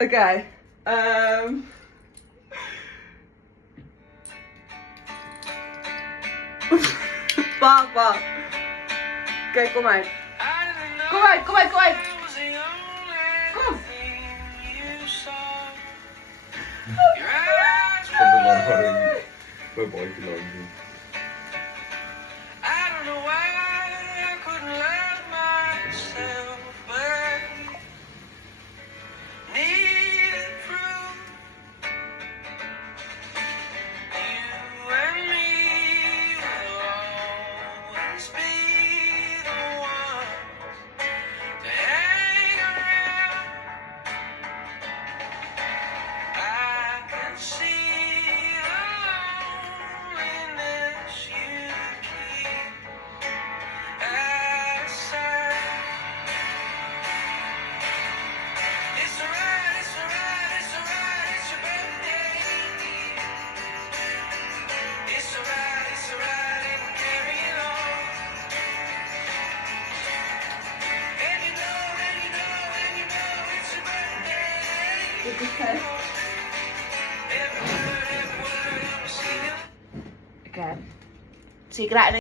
Okay. Bak. Oké, kom uit. Kom uit. Kom. Mijn bandje lang doen. Oké. Zie ik eruit?